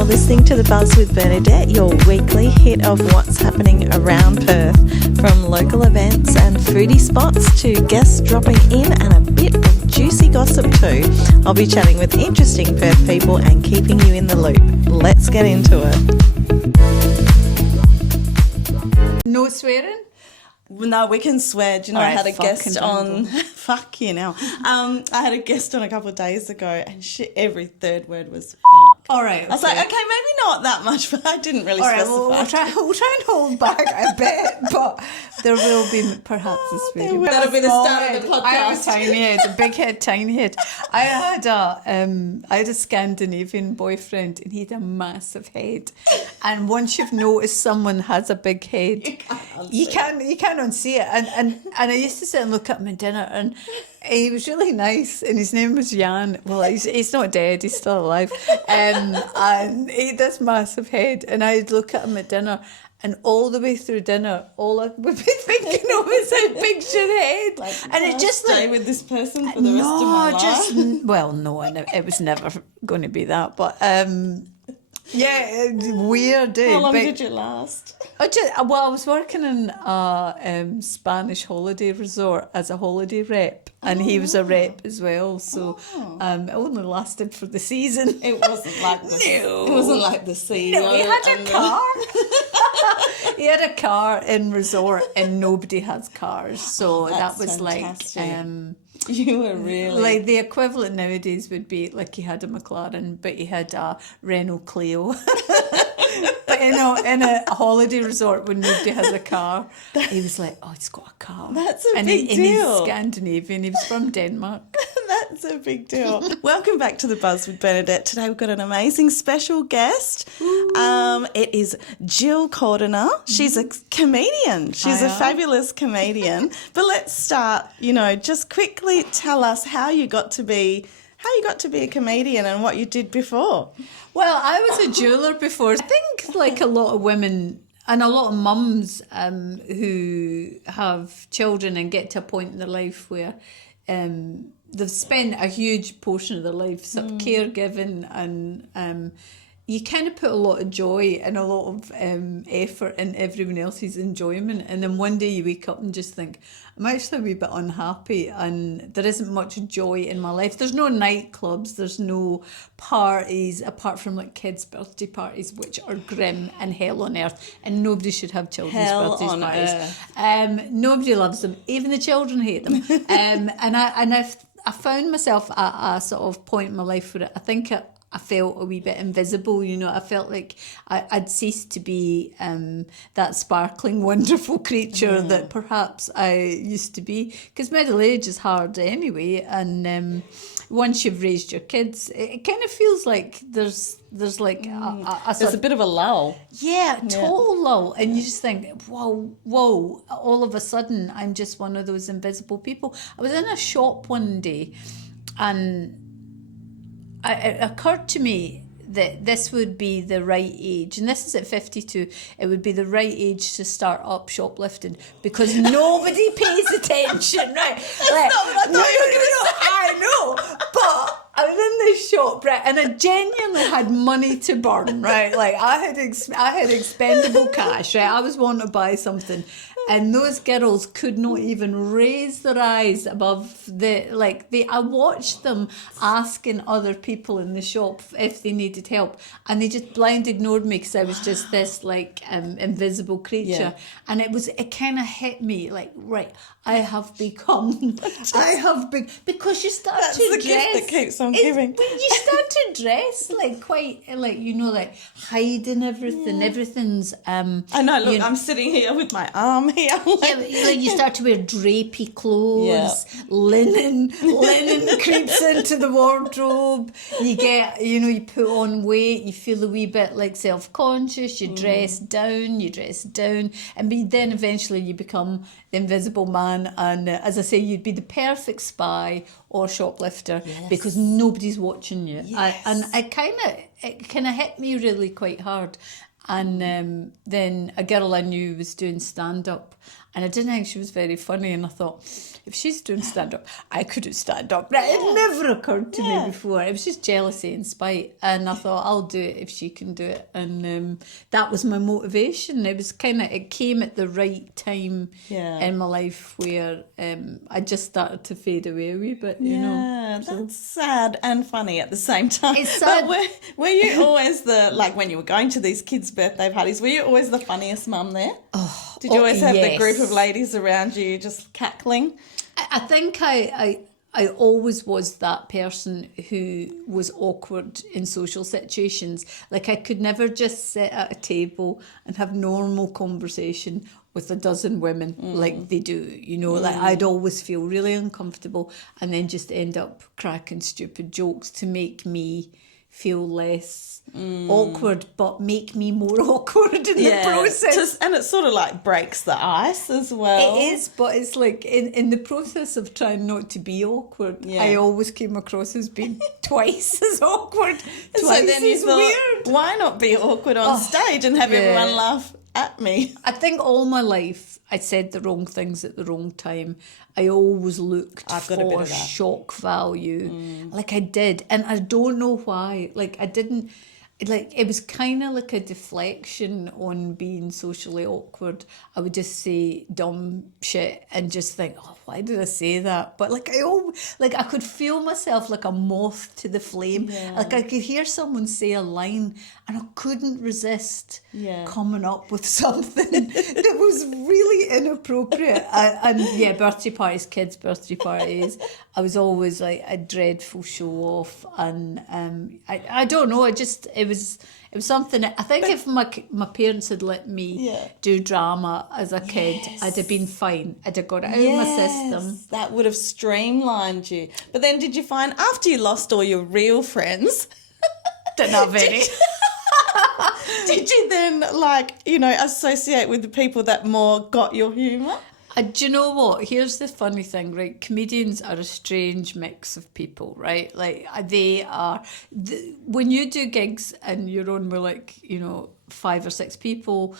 You're listening to The Buzz with Bernadette, your weekly hit of what's happening around Perth, from local events and foodie spots to guests dropping in and a bit of juicy gossip too. I'll be chatting with interesting Perth people and keeping you in the loop. Let's get into it. No swearing? No, we can swear. Do you know, I had a guest on... Fuck you now. I had a guest on a couple of days ago and every third word was... All right. Okay. I was like, okay, maybe not that much, but I didn't really specify. All right, we'll try and hold back a bit, but there will be perhaps a swearing. That'll be the start of the podcast. I have a tiny head, a big head, tiny head. I had a Scandinavian boyfriend and he had a massive head. And once you've noticed someone has a big head, you can't unsee it. And I used to sit and look at him at dinner, and he was really nice, and his name was Jan. Well, he's not dead, he's still alive. And he had this massive head, and I'd look at him at dinner, and all the way through dinner, all I would be thinking of is how big's your head. Like, and it just stay with this person for the rest of my life. Well, no, it was never going to be that, but yeah, weird. How long did you last? I was working in a Spanish holiday resort as a holiday rep, and he was a rep as well. So it only lasted for the season. It wasn't like the It wasn't like the CEO. No, he had a car. He had a car in resort, and nobody has cars. So that was fantastic. Like. You were really... Like, the equivalent nowadays would be, like, he had a McLaren, but he had a Renault Clio. But, in a holiday resort when nobody has a car, he was like, oh, he's got a car. That's a big deal. And he's Scandinavian. He was from Denmark. That's a big deal. Welcome back to The Buzz with Bernadette. Today we've got an amazing special guest. It is Gill Cordiner. She's a comedian. She's a fabulous comedian. But let's start, just quickly tell us how you got to be a comedian and what you did before. Well, I was a jeweller before. I think, like a lot of women and a lot of mums who have children and get to a point in their life where they've spent a huge portion of their life sort of caregiving, and you kind of put a lot of joy and a lot of effort in everyone else's enjoyment, and then one day you wake up and just think, I'm actually a wee bit unhappy and there isn't much joy in my life. There's no nightclubs, there's no parties apart from like kids' birthday parties, which are grim and hell on earth, and nobody should have children's birthday parties. Nobody loves them, even the children hate them. And I found myself at a sort of point in my life where I think I felt a wee bit invisible, I felt like I'd ceased to be that sparkling, wonderful creature that perhaps I used to be. Because middle age is hard anyway, and once you've raised your kids, it kind of feels like there's like there's a bit of a lull. Yeah, total lull. And you just think, whoa, all of a sudden I'm just one of those invisible people. I was in a shop one day, and it occurred to me that this would be the right age, and this is at 52, it would be the right age to start up shoplifting, because nobody pays attention, right? I know, but I was in this shop, right, and I genuinely had money to burn, right? Like, I had expendable cash, right? I was wanting to buy something, and those girls could not even raise their eyes above I watched them asking other people in the shop if they needed help, and they just blind ignored me because I was just this invisible creature. And it kind of hit me like, right, because you start That's to the dress. gift that keeps on giving. When you start to dress like quite like hiding everything. Everything's I know. Look, I'm sitting here with my arm here. You start to wear drapey clothes, linen creeps into the wardrobe. You get, you put on weight, you feel a wee bit like self-conscious, you dress down, and then eventually you become the invisible man, and as I say, you'd be the perfect spy or shoplifter because nobody's watching you. And it kind of hit me really quite hard. And then a girl I knew was doing stand-up, And I didn't think she was very funny. And I thought, if she's doing stand-up, I could do stand-up. It never occurred to me before. It was just jealousy and spite. And I thought, I'll do it if she can do it. And that was my motivation. It was it came at the right time in my life where I just started to fade away a wee bit, you know. Yeah, that's sad and funny at the same time. It's sad. But were you always when you were going to these kids' birthday parties, were you always the funniest mum there? Did you always have the group of ladies around you just cackling? I think I always was that person who was awkward in social situations. Like, I could never just sit at a table and have normal conversation with a dozen women like they do, you know. Like, I'd always feel really uncomfortable and then just end up cracking stupid jokes to make me feel less awkward, but make me more awkward in the process. And it sort of like breaks the ice as well. It is, but it's like in the process of trying not to be awkward, I always came across as being twice as awkward, twice then you as thought, weird. Why not be awkward on stage and have everyone laugh at me? I think all my life I said the wrong things at the wrong time. I always looked for shock value. Like, I did. And I don't know why. Like, I didn't... Like, it was kind of like a deflection on being socially awkward. I would just say dumb shit and just think, oh, why did I say that? But I could feel myself like a moth to the flame. Yeah. Like, I could hear someone say a line and I couldn't resist coming up with something that was really inappropriate. Birthday parties, kids' birthday parties. I was always like a dreadful show off, and I don't know. It was something. I think if my parents had let me do drama as a kid, I'd have been fine. I'd have got it out of my system. That would have streamlined you. But then, did you find after you lost all your real friends? Didn't have any. Did you then, associate with the people that more got your humour? Do you know what? Here's the funny thing, right? Comedians are a strange mix of people, right? Like, they are... when you do gigs and you're on with, 5 or 6 people,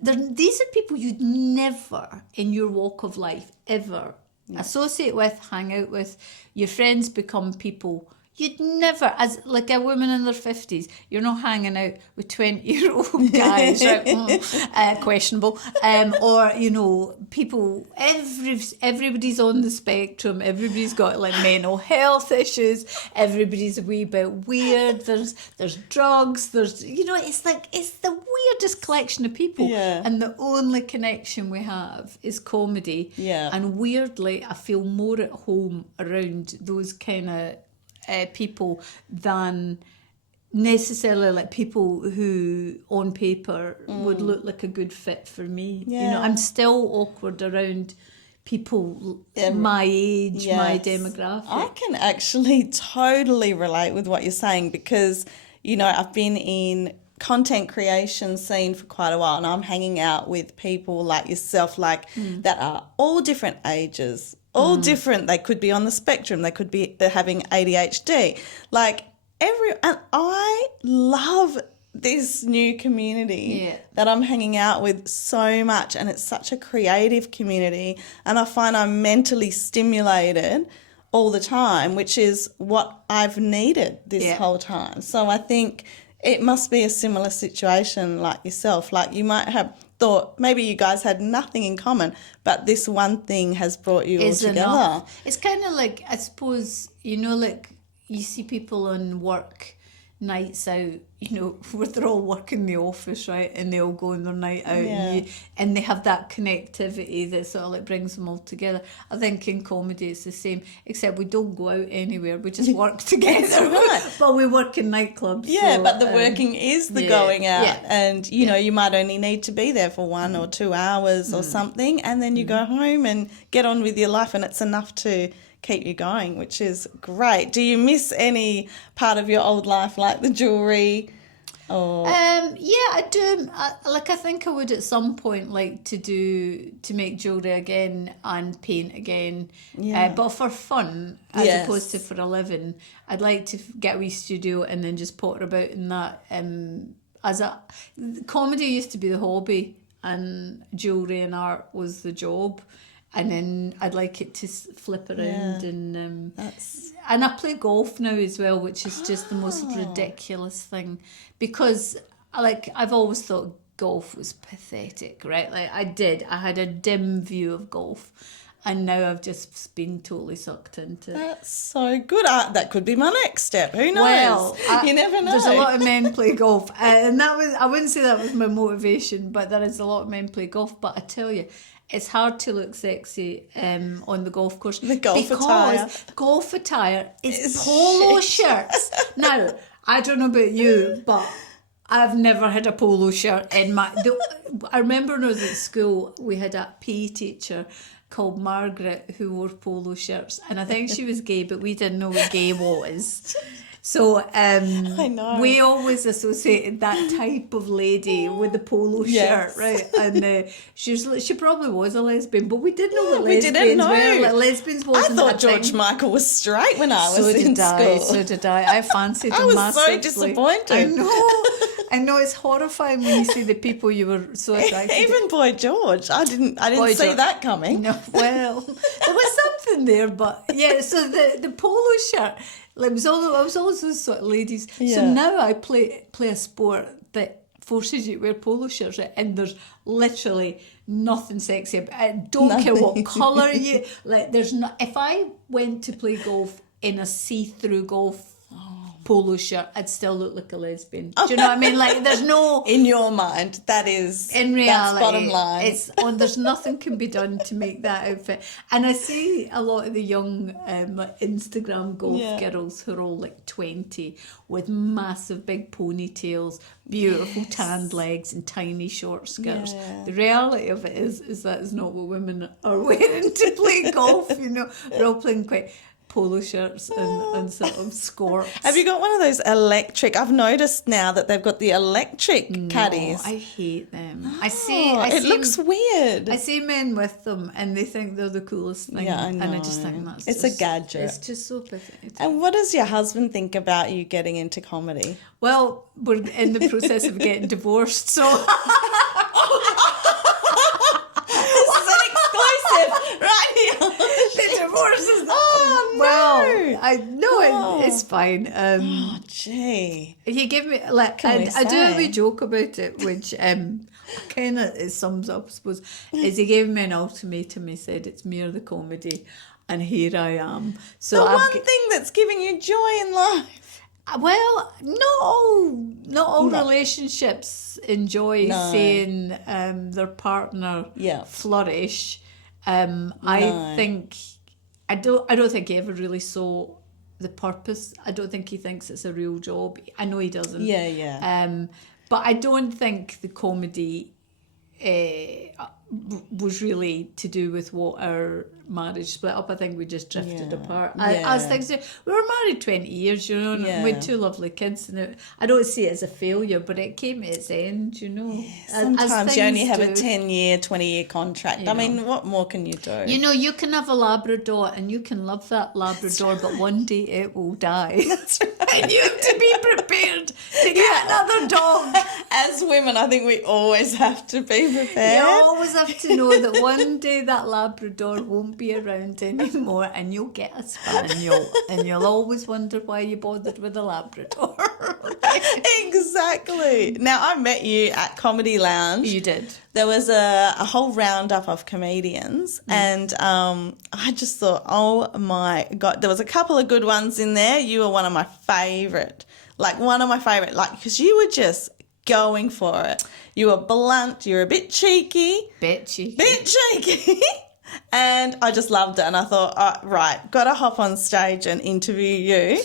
these are people you'd never, in your walk of life, ever associate with, hang out with. Your friends become people... You'd never, as like a woman in their 50s, you're not hanging out with 20-year-old guys, right? Questionable. Or, people, everybody's on the spectrum. Everybody's got like mental health issues. Everybody's a wee bit weird. There's drugs. There's, it's the weirdest collection of people. Yeah. And the only connection we have is comedy. Yeah. And weirdly, I feel more at home around those kind of people than necessarily like people who on paper would look like a good fit for me. Yeah. I'm still awkward around people my age, my demographic. I can actually totally relate with what you're saying because, I've been in content creation scene for quite a while and I'm hanging out with people like yourself, that are all different ages, all different. They could be on the spectrum. They could be having ADHD. And I love this new community that I'm hanging out with so much, and it's such a creative community, and I find I'm mentally stimulated all the time, which is what I've needed this whole time. So I think it must be a similar situation like yourself. Like, you might have thought maybe you guys had nothing in common, but this one thing has brought you all together. Enough. It's kind of like, I suppose, you see people on work nights out, where they're all working the office, right, and they all go on their night out, and they have that connectivity that sort of like brings them all together. I think in comedy it's the same, except we don't go out anywhere, we just work together. Right. But we work in nightclubs. Yeah, so, but the working is the going out, and you might only need to be there for 1 or 2 hours or something, and then you go home and get on with your life, and it's enough to keep you going, which is great. Do you miss any part of your old life, like the jewellery? Or I do. I think I would at some point like to make jewellery again and paint again, but for fun as opposed to for a living. I'd like to get a wee studio and then just potter about in that. Comedy used to be the hobby. and jewellery and art was the job. And then I'd like it to flip around, and I play golf now as well, which is just the most ridiculous thing, because I've always thought golf was pathetic, right? I had a dim view of golf, and now I've just been totally sucked into it. That's so good. That could be my next step. Who knows? Well, you never know. There's a lot of men play golf, and I wouldn't say that was my motivation, but there is a lot of men play golf. But I tell you, it's hard to look sexy on the golf course. The golf attire. Golf attire is polo shirts. Now, I don't know about you, but I've never had a polo shirt in my... I remember when I was at school, we had a PE teacher called Margaret who wore polo shirts, and I think she was gay, but we didn't know what gay was. So I know. we always associated that type of lady with the polo shirt, right? And she probably was a lesbian, but we didn't know what lesbians were. Like, lesbians wasn't I thought George Michael was straight when I was in school. So did I. I fancied him I was massively. so disappointed. I know, it's horrifying when you see the people you were so attracted to. Even Boy George, I didn't see that coming. No, well, there was something there, but yeah. So the polo shirt, I was always those sort of ladies. Yeah. So now I play a sport that forces you to wear polo shirts, right? And there's literally nothing sexy about it. I don't care what colour you like. There's not. If I went to play golf in a see-through golf polo shirt, I'd still look like a lesbian. Do you know what I mean? Like, there's no... In your mind, that is... In reality, that's bottom line. There's nothing can be done to make that outfit. And I see a lot of the young Instagram golf girls who are all like 20 with massive big ponytails, beautiful tanned legs and tiny short skirts. Yeah. The reality of it is that is not what women are wearing to play golf, you know. They're all playing quite... polo shirts and sort of skirts. Have you got one of those electric? I've noticed now that they've got the electric caddies. I hate them. It looks weird. I see men with them and they think they're the coolest thing. Yeah, I know. And I just think it's a gadget. It's just so pathetic. And what does your husband think about you getting into comedy? Well, we're in the process of getting divorced, so... Right here. The divorce is... Oh, no. Well, I know it's fine. Gee. He gave me... Like, I do a wee joke about it, which kind of sums up, I suppose, is he gave me an ultimatum. He said, it's me or the comedy, and here I am. So the one thing that's giving you joy in life. Well, not all relationships enjoy seeing their partner flourish. I think I don't think he ever really saw the purpose. I don't think he thinks it's a real job. I know he doesn't. Yeah. But I don't think the comedy was really to do with what our marriage split up. I think we just drifted apart. I was thinking, we were married 20 years, you know, and we had 2 lovely kids, and I don't see it as a failure, but it came to its end, you know. Sometimes you only have a 10-year, 20-year contract. You know. I mean, what more can you do? You know, you can have a Labrador and you can love that Labrador, but one day it will die. That's right. And you have to be prepared to get another dog. As women, I think we always have to be prepared. You always have to know that one day that Labrador won't be around anymore, and you'll get a spaniel, and you'll always wonder why you bothered with a Labrador. Exactly. Now, I met you at Comedy Lounge. You did. There was a whole roundup of comedians, and I just thought, oh my God, there was a couple of good ones in there. You were one of my favourite, because you were just going for it. You were blunt, you were a bit cheeky. Bit cheeky. And I just loved it. And I thought, oh, right, got to hop on stage and interview you.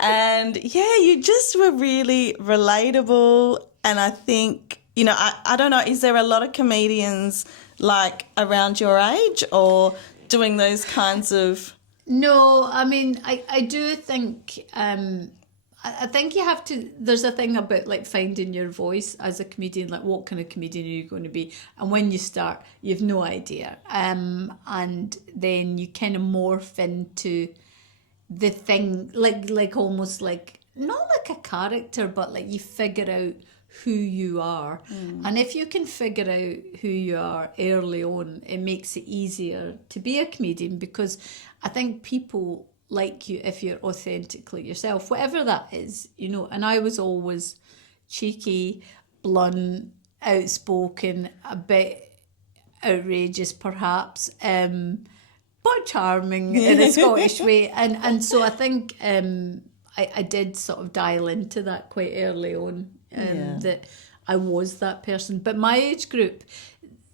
And, yeah, you just were really relatable. And I think, you know, I don't know, is there a lot of comedians, like, around your age or doing those kinds of... No, I mean, I do think... I think you have to, there's a thing about like finding your voice as a comedian, like what kind of comedian are you going to be? And when you start, you've no idea. And then you kind of morph into the thing, like almost like, not like a character, but like you figure out who you are. And if you can figure out who you are early on, it makes it easier to be a comedian, because I think people like you if you're authentically yourself, whatever that is, you know. And I was always cheeky, blunt, outspoken, a bit outrageous perhaps, but charming in a Scottish way. And so I think I did sort of dial into that quite early on, that I was that person. But my age group,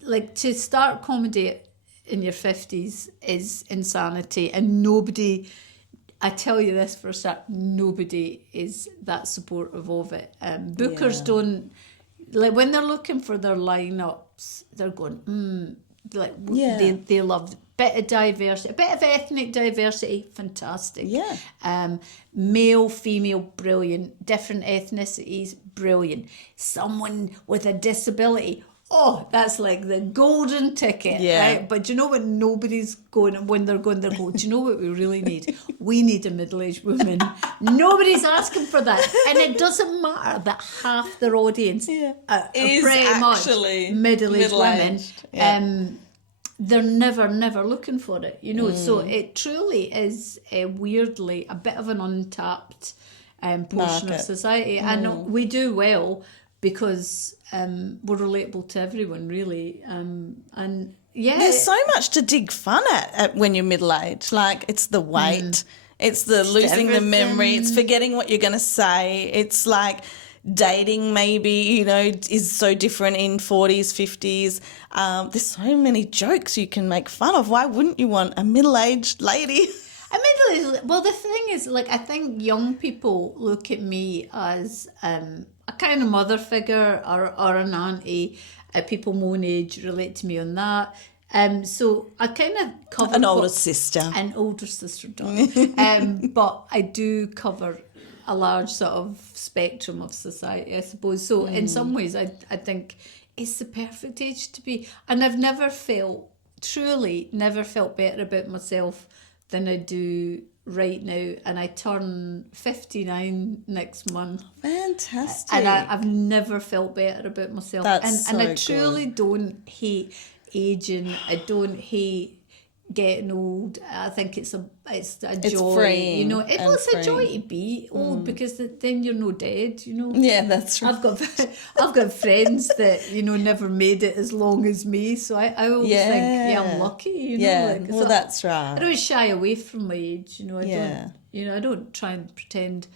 like, to start comedy in your 50s is insanity, and nobody, I tell you this for a start, nobody is that supportive of it. Bookers don't, like, when they're looking for their lineups, they're going, they love bit of diversity, a bit of ethnic diversity, fantastic. Male, female, brilliant. Different ethnicities, brilliant. Someone with a disability, oh, that's like the golden ticket, right? But do you know what nobody's going, when they're going, do you know what we really need? We need a middle-aged woman. Nobody's asking for that. And it doesn't matter that half their audience are pretty much middle-aged women. They're never looking for it, you know. So it truly is weirdly a bit of an untapped portion of society. And we do well because we're relatable to everyone, really. And there's so much to dig fun at when you're middle-aged. Like, it's the weight, it's the losing the memory, it's forgetting what you're going to say. It's like dating, maybe, you know, is so different in 40s, 50s. There's so many jokes you can make fun of. Why wouldn't you want a middle-aged lady? Well, the thing is, like, I think young people look at me as a kind of mother figure or an auntie. People my own age relate to me on that. So I kind of cover... An older sister, darling. But I do cover a large sort of spectrum of society, I suppose. So in some ways, I think it's the perfect age to be. And I've never felt better about myself than I do right now. And I turn 59 next month. Fantastic. And I've never felt better about myself. And I truly don't hate aging. I don't hate getting old. I think it's a joy, freeing, you know. It's a joy to be old, because then you're no dead, you know. Yeah, that's right. I've got friends that, you know, never made it as long as me, so I always think, I'm lucky, you know. Yeah, like, well, that's right. I don't shy away from my age, you know. I don't try and pretend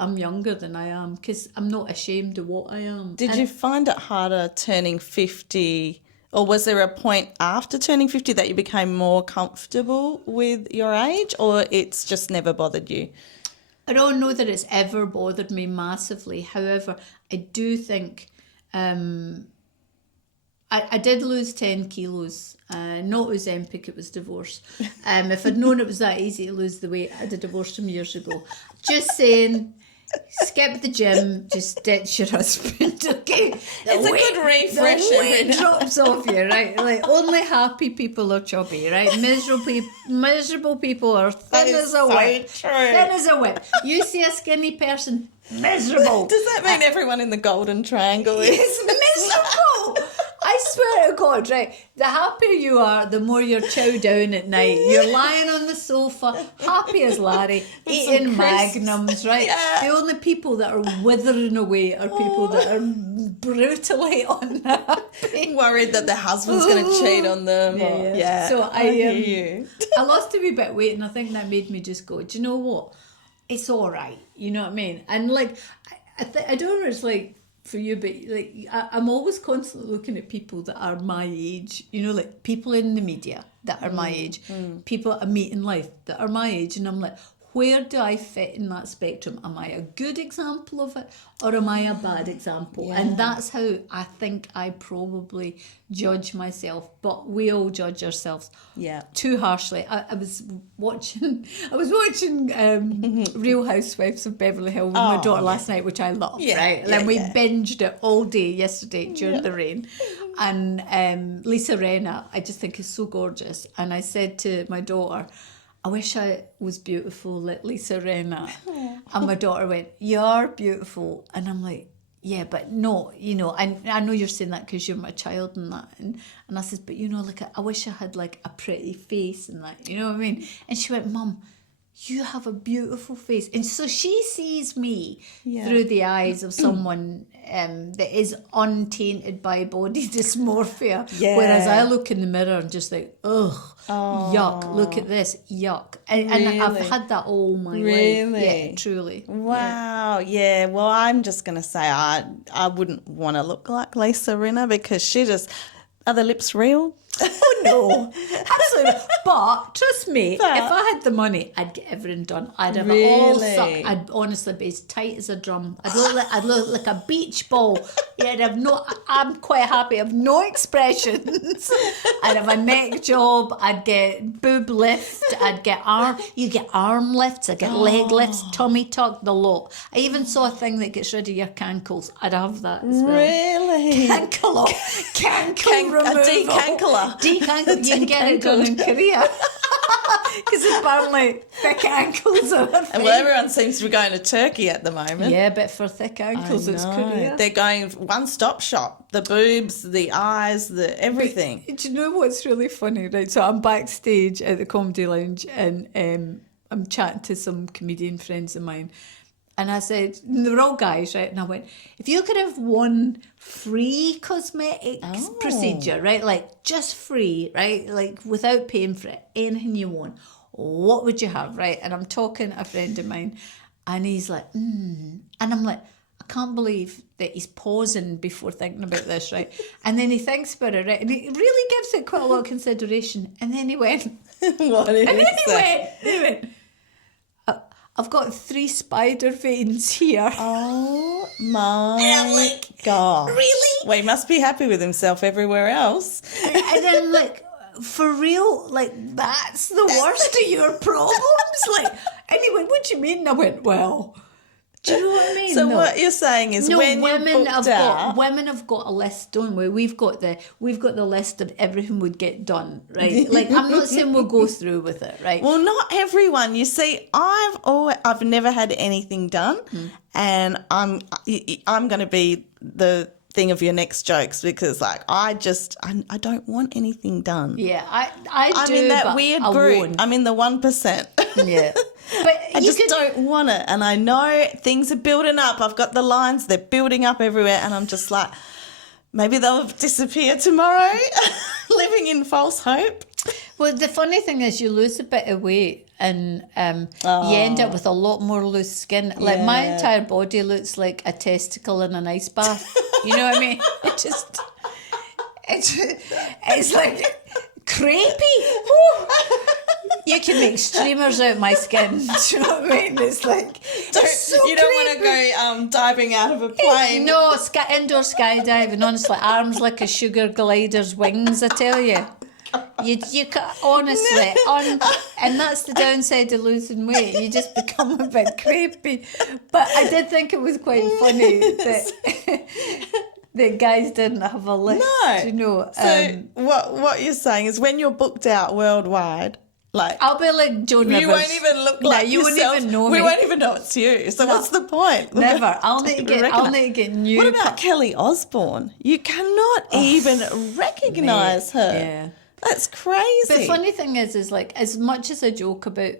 I'm younger than I am, because I'm not ashamed of what I am. Did you find it harder turning 50? Or was there a point after turning 50 that you became more comfortable with your age, or it's just never bothered you? I don't know that it's ever bothered me massively. However, I do think I did lose 10 kilos. Not Ozempic, it was divorce. If I'd known it was that easy to lose the weight, I'd have divorced him years ago. Just saying... Skip the gym, just ditch your husband, okay? It's a good refresh. The weight drops off you, right? Like, only happy people are chubby, right? Miserable people are thin as a whip. Thin as a whip. You see a skinny person, miserable. Does that mean everyone in the Golden Triangle is miserable? I swear to God, right, the happier you are, the more you're chow down at night. You're lying on the sofa, happy as Larry, eating magnums, right? Yeah. The only people that are withering away are people that are brutally unhappy. Worried that their husband's going to cheat on them. Yeah. So I lost a wee bit of weight, and I think that made me just go, do you know what? It's all right. You know what I mean? And, like, I don't know, it's like, for you, but like I'm always constantly looking at people that are my age, you know, like people in the media that are my age, people I meet in life that are my age, and I'm like, where do I fit in that spectrum? Am I a good example of it, or am I a bad example? Yeah. And that's how I think I probably judge myself. But we all judge ourselves too harshly. I was watching Real Housewives of Beverly Hills with my daughter last night, which I loved, right? And then we binged it all day yesterday during the rain. And Lisa Rinna, I just think is so gorgeous. And I said to my daughter, I wish I was beautiful like Lisa Rinna. And my daughter went, you're beautiful. And I'm like, yeah, but no, I know you're saying that because you're my child and that. And I said, but like, I wish I had like a pretty face and that, you know what I mean? And she went, Mum, you have a beautiful face. And so she sees me through the eyes of someone that is untainted by body dysmorphia. Yeah. Whereas I look in the mirror and just like, ugh, yuck, look at this, yuck. And I've had that all my life. Yeah, truly. Wow. Yeah. Well, I'm just going to say I wouldn't want to look like Lisa Rinna because she just... Are the lips real? Oh, no. Absolutely. But trust me, if I had the money, I'd get everything done. I'd have it all sucked. I'd honestly be as tight as a drum. I'd look like a beach ball. Yeah, I'm quite happy. I have no expressions. I'd have a neck job. I'd get boob lift. I'd get you get arm lifts. I'd get leg lifts, tummy tuck, the lot. I even saw a thing that gets rid of your cankles. I'd have that as well. Really? Cankle removal. A decankler. You can get it done in Korea. Because apparently thick ankles are a thing. Well, everyone seems to be going to Turkey at the moment. Yeah, but for thick ankles, it's Korea. They're going one-stop shop. The boobs, the eyes, the everything. But, do you know what's really funny, right? So I'm backstage at the Comedy Lounge and I'm chatting to some comedian friends of mine. And I said, they're all guys, right? And I went, if you could have one free cosmetics procedure, right? Like just free, right? Like without paying for it, anything you want, what would you have, right? And I'm talking to a friend of mine and he's like, And I'm like, I can't believe that he's pausing before thinking about this, right? And then he thinks about it, right? And he really gives it quite a lot of consideration. And then he went, What did he went, I've got 3 spider veins here. Oh my God. Really? Well, he must be happy with himself everywhere else. And then I'm like, for real? Like, that's the worst of your problems? Like, and he went, what do you mean? And I went, well... Do you know what I mean? So what you're saying is when women have got a list, don't we? We've got the list of everything would get done, right? Like I'm not saying we'll go through with it, right? Well, not everyone. You see, I've never had anything done, and I'm going to be the thing of your next jokes because like I don't want anything done. Yeah, I'm in that weird group. I'm in the 1%. Yeah. But I just don't want it. And I know things are building up. I've got the lines, they're building up everywhere. And I'm just like, maybe they'll disappear tomorrow, living in false hope. Well, the funny thing is you lose a bit of weight and you end up with a lot more loose skin. Like my entire body looks like a testicle in an ice bath. You know what I mean? It's like crepey. You can make streamers out my skin. Do you know what I mean? It's like you don't want to go diving out of a plane. No, indoor skydiving. Honestly, arms like a sugar glider's wings. I tell you. You honestly, and that's the downside of losing weight. You just become a bit crepey. But I did think it was quite funny that guys didn't have a list. No, you know. So what you're saying is when you're booked out worldwide. Like, I'll be like Joan Rivers. You won't even look like you yourself. Won't even know me. We won't even know it's you. So what's the point? Never. I'll need to get new. What about Kelly Osbourne? You cannot even recognise her. Yeah. That's crazy. The funny thing is like as much as I joke about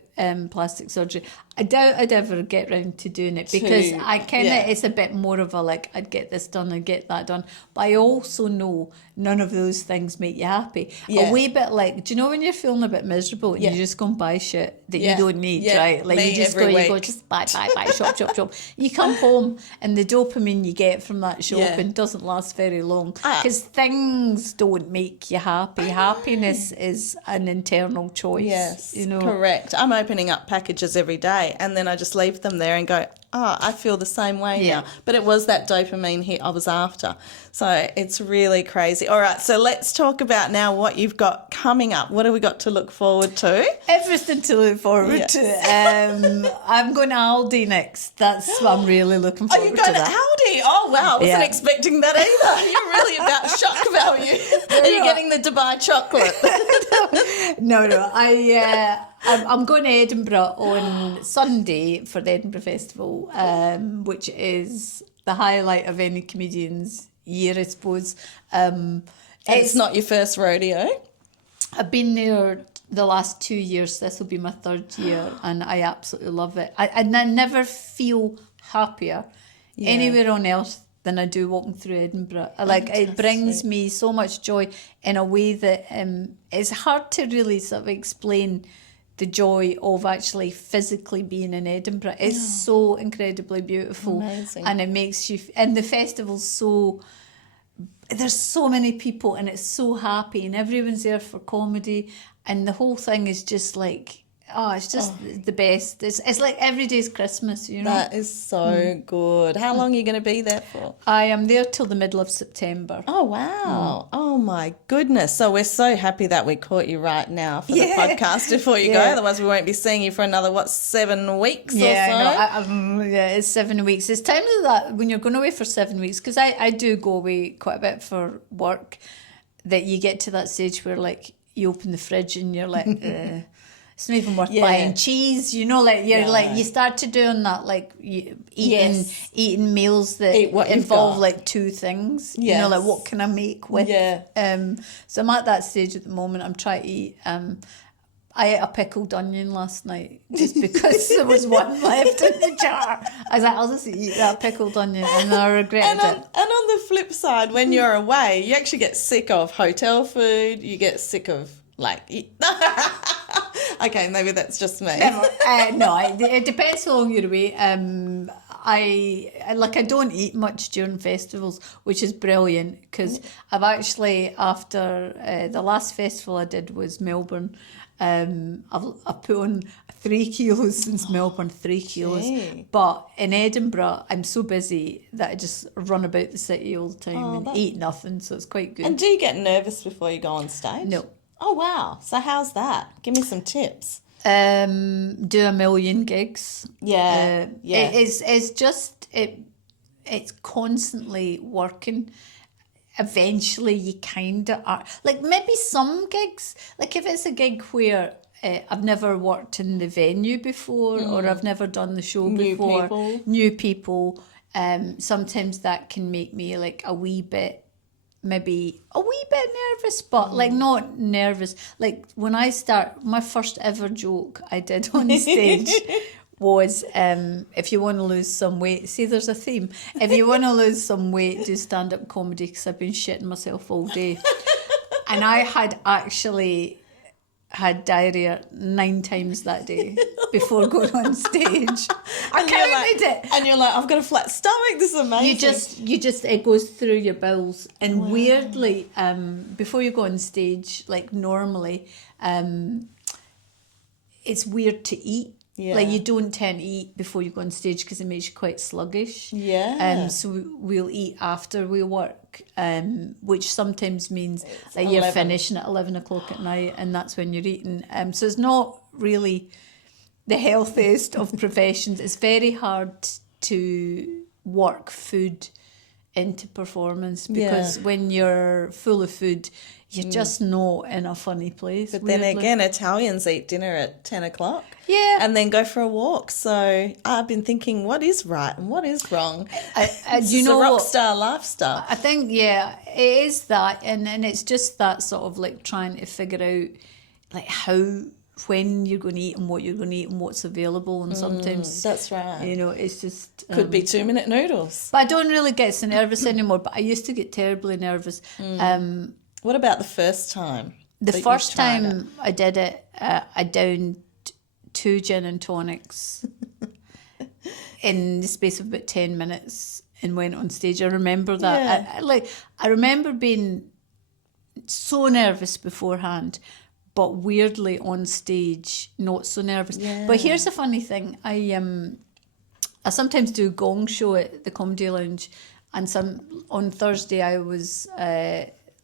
plastic surgery, I doubt I'd ever get round to doing it because I kind of it's a bit more of a like I'd get this done, I'd get that done. But I also know none of those things make you happy. A wee bit like, do you know when you're feeling a bit miserable and you just go and buy shit that you don't need, right? Like you go just buy, shop. You come home and the dopamine you get from that shopping doesn't last very long because things don't make you happy. Happiness is an internal choice. Yes, you know. Correct. I'm opening up packages every day and then I just leave them there and go, I feel the same way now. But it was that dopamine hit I was after. So it's really crazy. All right, so let's talk about now what you've got coming up. What have we got to look forward to? Everything to look forward to. I'm going to Aldi next. That's what I'm really looking forward to. Are you going to Aldi? Oh, wow. I wasn't expecting that either. You're really about shock value. Are you getting the Dubai chocolate? No. I'm going to Edinburgh on Sunday for the Edinburgh Festival, which is the highlight of any comedian's year, I suppose. It's not your first rodeo? I've been there the last 2 years. This will be my third year, and I absolutely love it. I never feel happier anywhere on earth than I do walking through Edinburgh. It brings me so much joy in a way that it's hard to really sort of explain the joy of actually physically being in Edinburgh. It's so incredibly beautiful. Amazing. And it makes you, and the festival's so, there's so many people and it's so happy and everyone's there for comedy and the whole thing is just like, it's just the best. It's like every day's Christmas, you know. That is so good. How long are you going to be there for? I am there till the middle of September. Oh, wow. Oh, my goodness. So we're so happy that we caught you right now for the podcast before you go. Otherwise, we won't be seeing you for another, 7 weeks or so? It's 7 weeks. It's times of that when you're going away for 7 weeks, because I do go away quite a bit for work, that you get to that stage where, like, you open the fridge and you're like... It's not even worth buying cheese, you know. Like you start to doing that, like eating meals that involve like two things. You know, like what can I make with? So I'm at that stage at the moment. I'm trying to eat. I ate a pickled onion last night just because there was one left in the jar. I was like, I'll just eat that pickled onion, and I regretted it. And on the flip side, when you're away, you actually get sick of hotel food. You get sick of okay, maybe that's just me. It depends how long you're away. I don't eat much during festivals, which is brilliant because I've actually, after the last festival I did was Melbourne, I've put on 3 kilos since Melbourne, 3 kilos. Gee. But in Edinburgh, I'm so busy that I just run about the city all the time and eat nothing, so it's quite good. And do you get nervous before you go on stage? No. Oh, wow. So how's that? Give me some tips. Do 1 million gigs. It's just it's constantly working. Eventually you kind of are, like maybe some gigs, like if it's a gig where I've never worked in the venue before or I've never done the show before, new people, sometimes that can make me like maybe a wee bit nervous, but like not nervous. Like when I start, my first ever joke I did on stage was, if you want to lose some weight, see there's a theme, if you want to lose some weight, do stand-up comedy, because I've been shitting myself all day. And I had actually had diarrhea 9 times that day before going on stage. I counted it. And you're like, I've got a flat stomach, this is amazing. You just it goes through your bowels. And weirdly, before you go on stage, like normally, it's weird to eat. Yeah. Like you don't tend to eat before you go on stage because it makes you quite sluggish. Yeah. So we'll eat after we work, which sometimes means that you're finishing at 11 o'clock at night, and that's when you're eating. So it's not really the healthiest of professions. It's very hard to work food into performance because when you're full of food, you're just not in a funny place. But then again, Italians eat dinner at 10 o'clock. Yeah. And then go for a walk. So I've been thinking, what is right and what is wrong? You know, rock star lifestyle. I think, it is that. And it's just that sort of like trying to figure out like when you're going to eat and what you're going to eat and what's available. And sometimes, that's right. You know, it's just... Could be 2-minute noodles. But I don't really get so nervous anymore. But I used to get terribly nervous. What about the first time? The first time I did it, I downed 2 gin and tonics in the space of about 10 minutes and went on stage. I remember that. Yeah. I remember being so nervous beforehand, but weirdly on stage, not so nervous. Yeah. But here's the funny thing. I sometimes do a gong show at the Comedy Lounge, and on Thursday I was...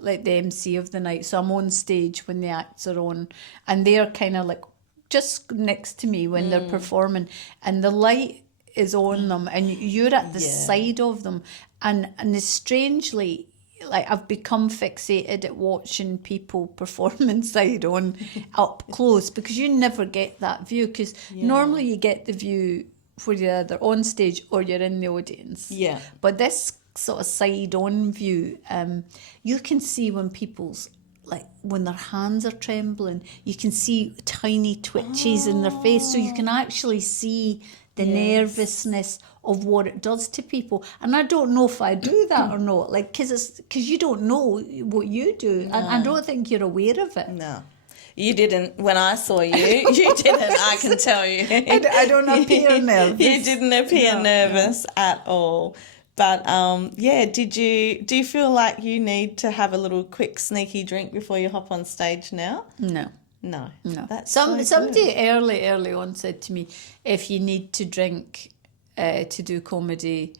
like the MC of the night, so I'm on stage when the acts are on, and they're kind of like just next to me when they're performing, and the light is on them, and you're at the side of them, and strangely, like I've become fixated at watching people perform inside on up close, because you never get that view, because normally you get the view where you're either on stage or you're in the audience. Yeah. But this sort of side-on view, you can see when people's, like when their hands are trembling, you can see tiny twitches in their face, so you can actually see the nervousness of what it does to people. And I don't know if I do that or not, like, because you don't know what you do, and I don't think you're aware of it. No. You didn't, when I saw you, you didn't, I can tell you. I don't appear nervous. You didn't appear nervous at all. But do you feel like you need to have a little quick sneaky drink before you hop on stage now? No. That's somebody early on said to me, if you need to drink to do comedy,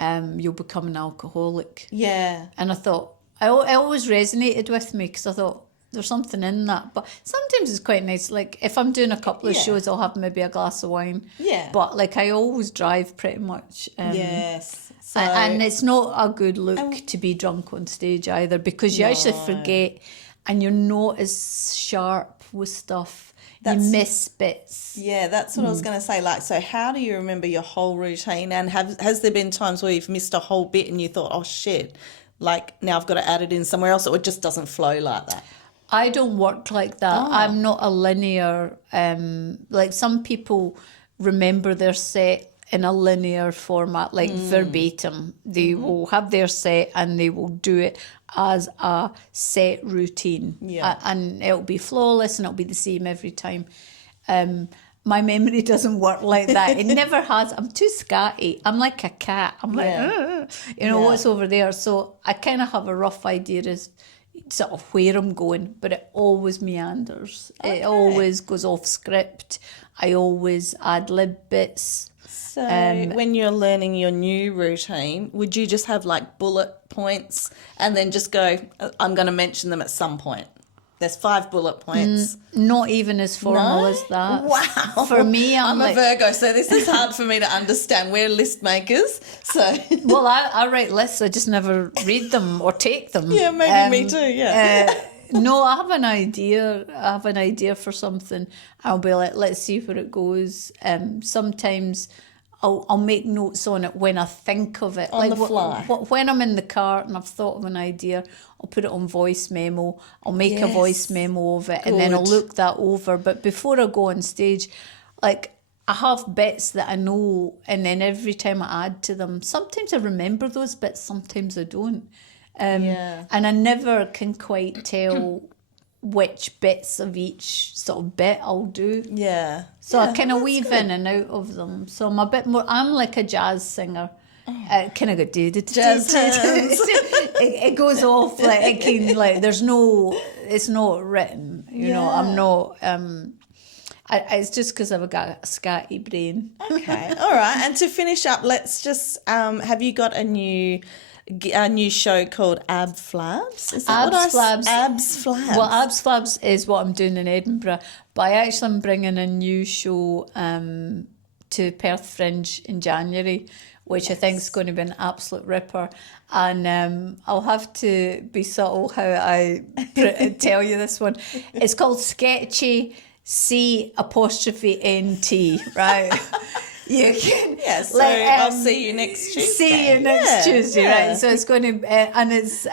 you'll become an alcoholic. Yeah. And I thought, it always resonated with me, because I thought, there's something in that. But sometimes it's quite nice. Like, if I'm doing a couple of shows, I'll have maybe a glass of wine. Yeah. But, like, I always drive pretty much. Yes. So, and it's not a good look to be drunk on stage either, because you actually forget, and you're not as sharp with stuff. You miss bits. Yeah, that's what I was going to say. Like, so how do you remember your whole routine? And has there been times where you've missed a whole bit and you thought, oh, shit, like, now I've got to add it in somewhere else, or it just doesn't flow like that? I don't work like that. I'm not a linear, like some people remember their set in a linear format, like verbatim. They will have their set and they will do it as a set routine. Yeah. And it'll be flawless and it'll be the same every time. My memory doesn't work like that. It never has. I'm too scatty. I'm like a cat. I'm like, what's over there? So I kind of have a rough idea as sort of where I'm going, but it always meanders. Okay. It always goes off script. I always ad-lib bits. So when you're learning your new routine, would you just have like bullet points and then just go, I'm going to mention them at some point? There's 5 bullet points. Not even as formal as that. Wow. For me, I'm a Virgo, so this is hard for me to understand. We're list makers, so. Well, I write lists. I just never read them or take them. Yeah, maybe me too. Yeah. No, I have an idea. I have an idea for something. I'll be like, let's see where it goes. Sometimes I'll make notes on it when I think of it. On the fly. When I'm in the car and I've thought of an idea, I'll put it on voice memo. I'll make a voice memo of it and then I'll look that over. But before I go on stage, like, I have bits that I know, and then every time I add to them, sometimes I remember those bits, sometimes I don't. And I never can quite tell which bits of each sort of bit I'll do. Yeah. So I kind of weave in and out of them. So I'm a bit more, I'm like a jazz singer. Kind of got jazz hands. It goes off like it can, like, there's no, it's not written, you know. I'm not, it's just because I've got a scatty brain. Okay, all right. And to finish up, let's just, have you got a new show called Ab Flabs? Is that Abs Flabs. Abs Flabs. Well, Abs Flabs is what I'm doing in Edinburgh, but I actually am bringing a new show to Perth Fringe in January, which I think is going to be an absolute ripper. And I'll have to be subtle how I tell you this one. It's called Sketchy C''NT, right? You can, so I'll see you next Tuesday. See you next Tuesday, right? So it's going to, and it's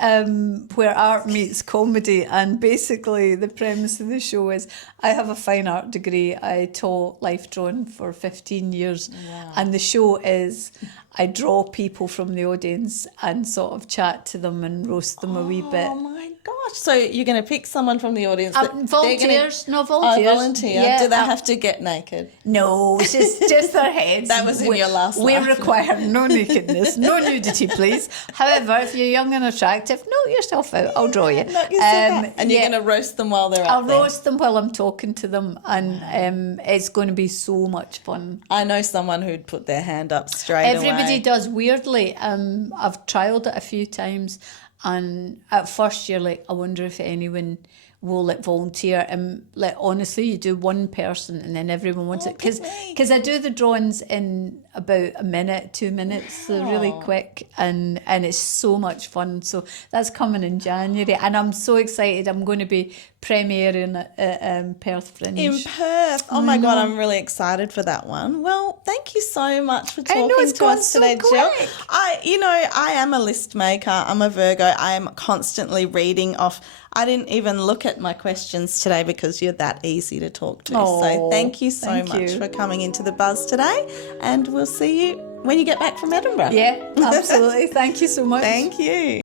where art meets comedy. And basically, the premise of the show is I have a fine art degree. I taught life drawing for 15 years, and the show is I draw people from the audience and sort of chat to them and roast them a wee bit. Oh my gosh! So you're going to pick someone from the audience? Volunteers, volunteers. Oh, volunteer. Yeah, do they have to get naked? No, it's just their heads. That was in your last We laugh. require no nakedness, no nudity, please. However, if you're young and attractive, knock yourself out. I'll draw you. Knock yourself out. And you're going to roast them while they're I'll roast them while I'm talking to them, and it's going to be so much fun. I know someone who'd put their hand up straight away. Everybody does. Weirdly, I've trialled it a few times, and at first you're like, I wonder if anyone will like volunteer, and like honestly, you do one person and then everyone wants it, because I do the drawings in about a minute, 2 minutes, so really quick, and it's so much fun. So that's coming in January, and I'm so excited. I'm going to be premiering at Perth Fringe. In Perth. Oh my God, I'm really excited for that one. Well, thank you so much for talking to us today, Jill. I am a list maker. I'm a Virgo. I am constantly reading off. I didn't even look at my questions today because you're that easy to talk to. So thank you so much for coming into the Buzz today, and we'll see you when you get back from Edinburgh. Yeah, absolutely. Thank you so much. Thank you.